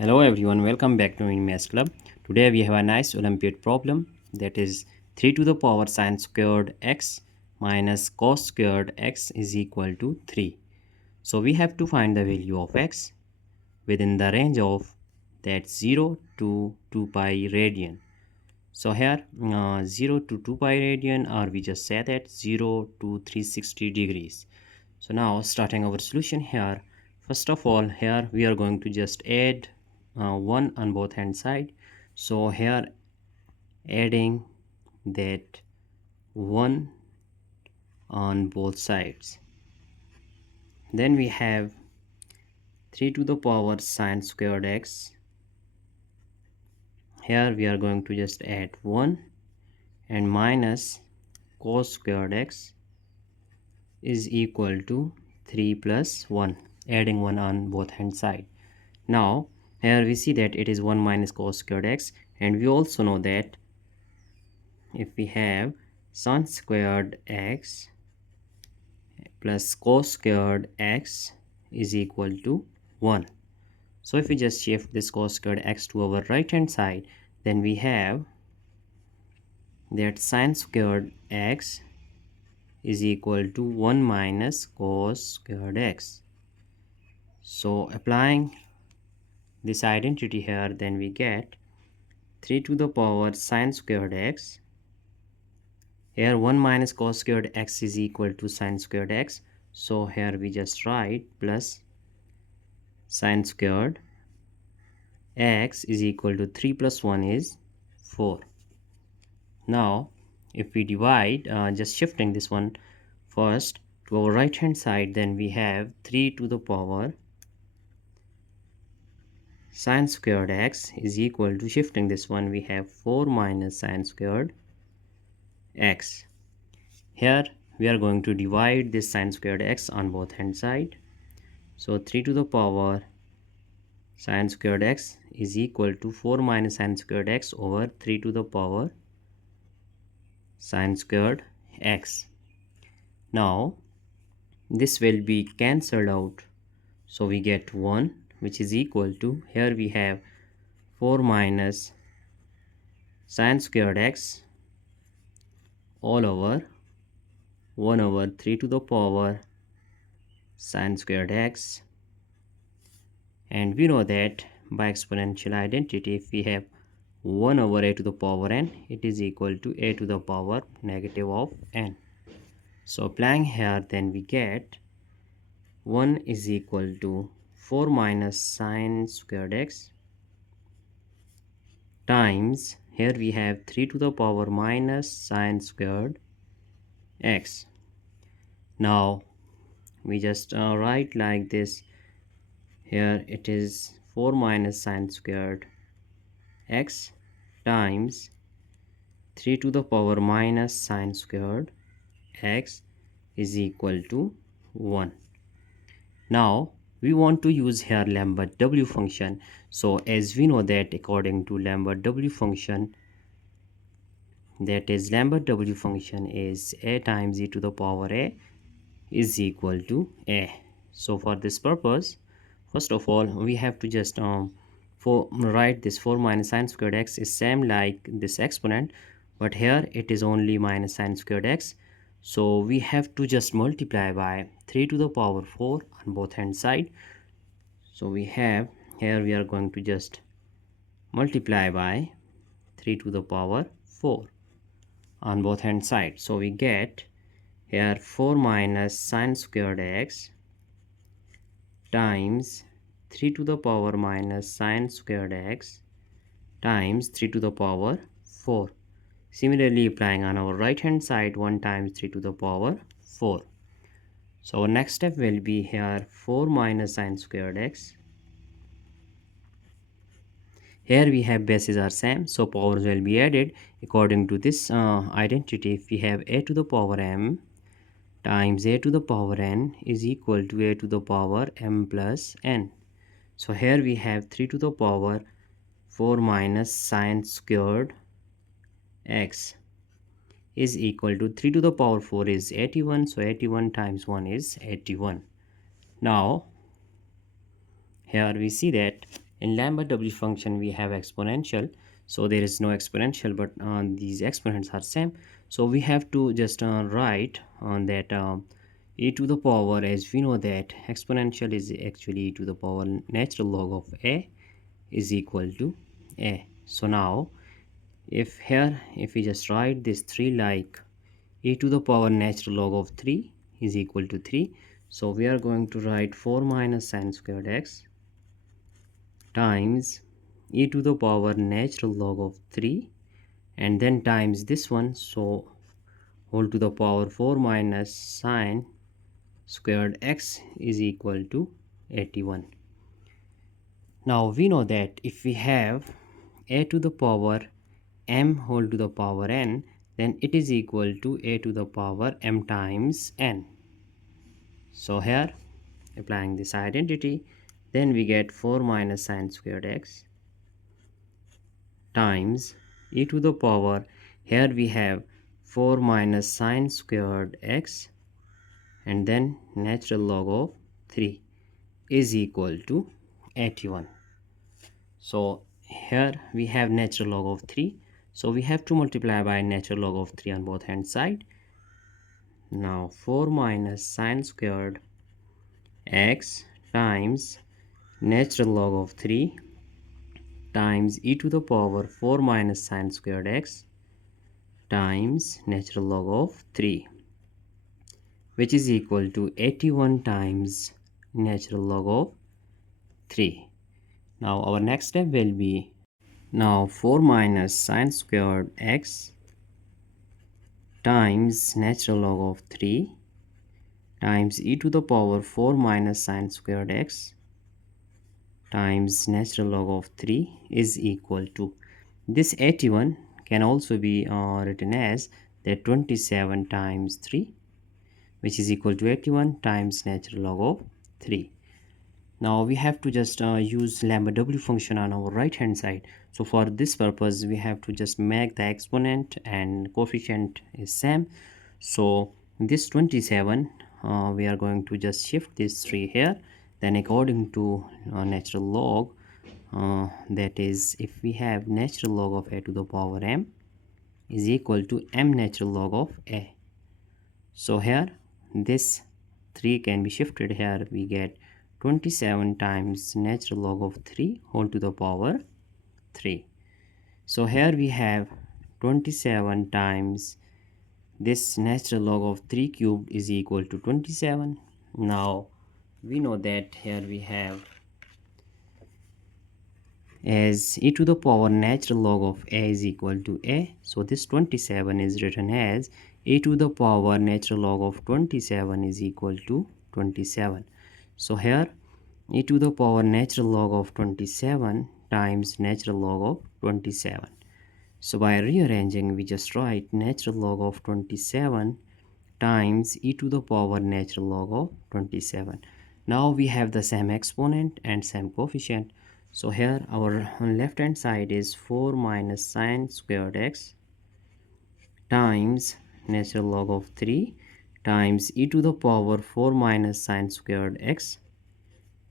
Hello everyone, welcome back to Amin Maths Club. Today we have a nice Olympiad problem, that is 3 to the power sine squared x minus cos squared x is equal to 3. So we have to find the value of x within the range of that 0 to 2 pi radian. So here 0 to 2 pi radian, or we just say that 0 to 360 degrees. So now starting our solution here, first of all here we are going to just add 1 on both hand side. So here adding that 1 on both sides. Then we have 3 to the power sine squared x. Here we are going to just add 1 and minus cos squared x is equal to 3 plus 1, adding 1 on both hand side. Now here we see that it is 1 minus cos squared x, and we also know that if we have sin squared x plus cos squared x is equal to 1. So if we just shift this cos squared x to our right hand side, then we have that sin squared x is equal to 1 minus cos squared x. So applying this identity here, then we get 3 to the power sin squared x. Here 1 minus cos squared x is equal to sin squared x. So here we just write plus sin squared x is equal to 3 plus 1 is 4. Now if we divide, just shifting this one first to our right hand side, then we have 3 to the power sin squared x is equal to, shifting this one, we have 4 minus sin squared x. Here we are going to divide this sin squared x on both hand side. So 3 to the power sin squared x is equal to 4 minus sin squared x over 3 to the power sin squared x. Now this will be cancelled out, so we get 1, which is equal to, here we have 4 minus sin squared x all over 1 over 3 to the power sin squared x. And we know that by exponential identity, if we have 1 over a to the power n, it is equal to a to the power negative of n. So applying here, then we get 1 is equal to 4 minus sin squared x times, here we have 3 to the power minus sin squared x. Now we just write like this. Here it is 4 minus sin squared x times 3 to the power minus sin squared x is equal to 1. Now we want to use here Lambert W function. So as we know that according to Lambert W function, that is Lambert W function is a times e to the power a is equal to a. So for this purpose, first of all we have to just write this 4 minus sin squared x is same like this exponent, but here it is only minus sin squared x. So we have to just multiply by 3 to the power 4 on both hand side. So we have, here we are going to just multiply by 3 to the power 4 on both hand side. So we get here 4 minus sin squared x times 3 to the power minus sin squared x times 3 to the power 4. Similarly applying on our right hand side, 1 times 3 to the power 4. So our next step will be here 4 minus sin squared x. Here we have bases are same, so powers will be added according to this identity. If we have a to the power m times a to the power n is equal to a to the power m plus n. So here we have 3 to the power 4 minus sin squared x is equal to 3 to the power 4 is 81. So 81 times 1 is 81. Now here we see that In Lambert W function we have exponential, so there is no exponential, but these exponents are same. So we have to just write on that e to the power, as we know that exponential is actually e to the power natural log of a is equal to a. So now if we just write this 3 like e to the power natural log of 3 is equal to 3, so we are going to write 4 minus sine squared x times e to the power natural log of 3 and then times this one, so whole to the power 4 minus sine squared x is equal to 81. Now we know that if we have a to the power m whole to the power n, then it is equal to a to the power m times n. So here applying this identity, then we get 4 minus sine squared x times e to the power, here we have 4 minus sine squared x and then natural log of 3 is equal to 81. So here we have natural log of 3, so we have to multiply by natural log of 3 on both hand side. Now 4 minus sine squared x times natural log of 3 times e to the power 4 minus sine squared x times natural log of 3, which is equal to 81 times natural log of 3. Now our next step will be, now 4 minus sine squared x times natural log of 3 times e to the power 4 minus sine squared x times natural log of 3 is equal to, this 81 can also be written as that 27 times 3, which is equal to 81 times natural log of 3. Now we have to just use lambda w function on our right hand side. So for this purpose we have to just make the exponent and coefficient is same. So this 27 we are going to just shift this 3 here, then according to natural log, that is if we have natural log of a to the power m is equal to m natural log of a. So here this 3 can be shifted, here we get 27 times natural log of 3 whole to the power 3. So here we have 27 times this natural log of 3 cubed is equal to 27. Now we know that here we have as e to the power natural log of a is equal to a, so this 27 is written as e to the power natural log of 27 is equal to 27. So here e to the power natural log of 27 times natural log of 27. So by rearranging we just write natural log of 27 times e to the power natural log of 27. Now we have the same exponent and same coefficient. So here our left hand side is 4 minus sine squared x times natural log of 3 times e to the power 4 minus sine squared x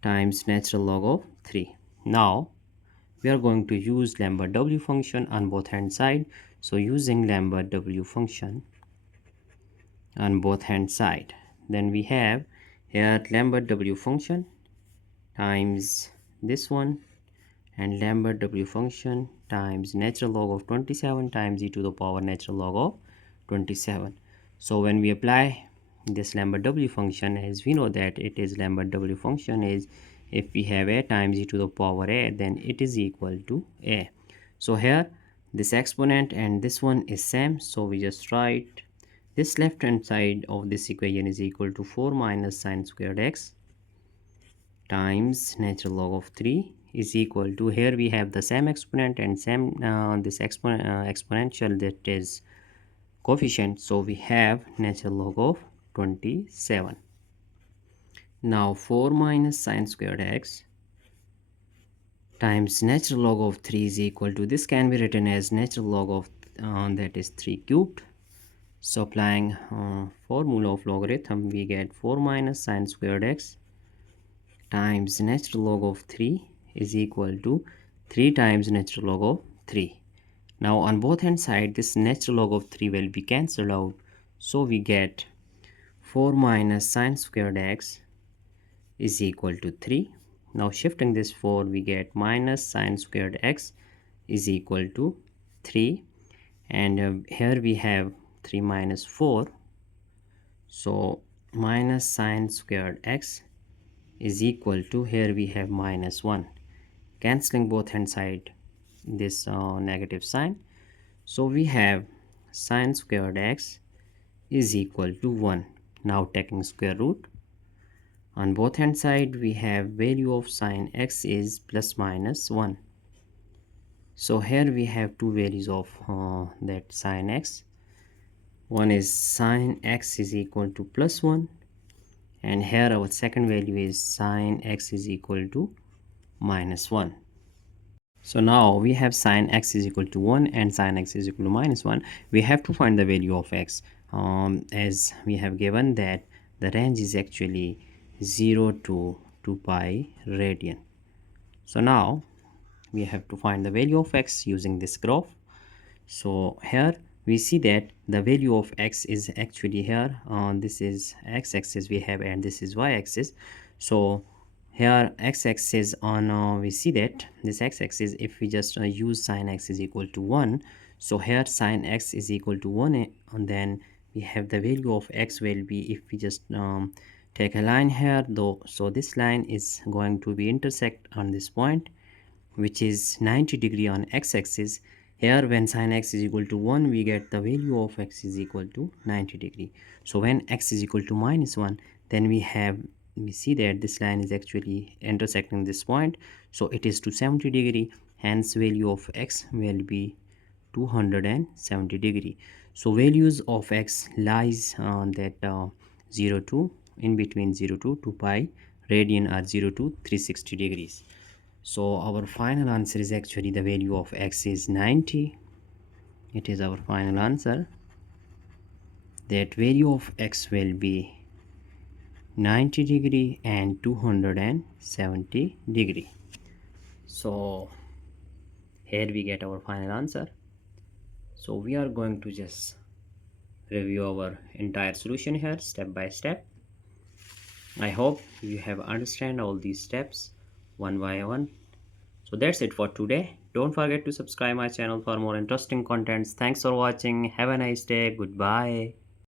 times natural log of 3. Now we are going to use Lambert W function on both hand side. So using Lambert W function on both hand side, then we have here Lambert W function times this one and Lambert W function times natural log of 27 times e to the power natural log of 27. So when we apply this Lambert W function, as we know that it is Lambert W function is if we have a times e to the power a, then it is equal to a. So here this exponent and this one is same, so we just write this left hand side of this equation is equal to 4 minus sine squared x times natural log of 3 is equal to, here we have the same exponent and same this exponential, that is coefficient, so we have natural log of 27. Now 4 minus sine squared x times natural log of 3 is equal to, this can be written as natural log of that is 3 cubed. So applying formula of logarithm, we get 4 minus sine squared x times natural log of 3 is equal to 3 times natural log of 3. Now on both hand side, this natural log of 3 will be cancelled out. So we get 4 minus sine squared x is equal to 3. Now shifting this 4, we get minus sine squared x is equal to 3. And here we have 3 minus 4. So minus sine squared x is equal to, here we have minus 1. Cancelling both hand side this negative sign. So we have sine squared x is equal to 1. Now taking square root. On both hand side we have value of sine x is plus minus 1. So here we have two values of that sine x. One is sine x is equal to plus 1, and here our second value is sine x is equal to minus 1. So now we have sine x is equal to 1 and sine x is equal to minus 1. We have to find the value of x, as we have given that the range is actually 0 to 2 pi radian. So now we have to find the value of x using this graph. So here we see that the value of x is actually here, this is x-axis we have and this is y-axis. So here x-axis on we see that this x-axis, if we just use sine x is equal to 1, so here sine x is equal to 1, and then we have the value of x will be, if we just take a line here though, so this line is going to be intersect on this point, which is 90 degree on x-axis. Here when sine x is equal to 1, we get the value of x is equal to 90 degree. So when x is equal to minus 1, then we see that this line is actually intersecting this point, so it is to 70 degree, hence value of x will be 270 degree. So values of x lies on that 0 to, in between 0 to 2 pi radian, or 0 to 360 degrees. So our final answer is actually the value of x is 90. It is our final answer, that value of x will be 90 degree and 270 degree. So here we get our final answer. So we are going to just review our entire solution here step by step. I hope you have understand all these steps one by one. So that's it for today. Don't forget to subscribe my channel for more interesting contents. Thanks for watching. Have a nice day. Goodbye.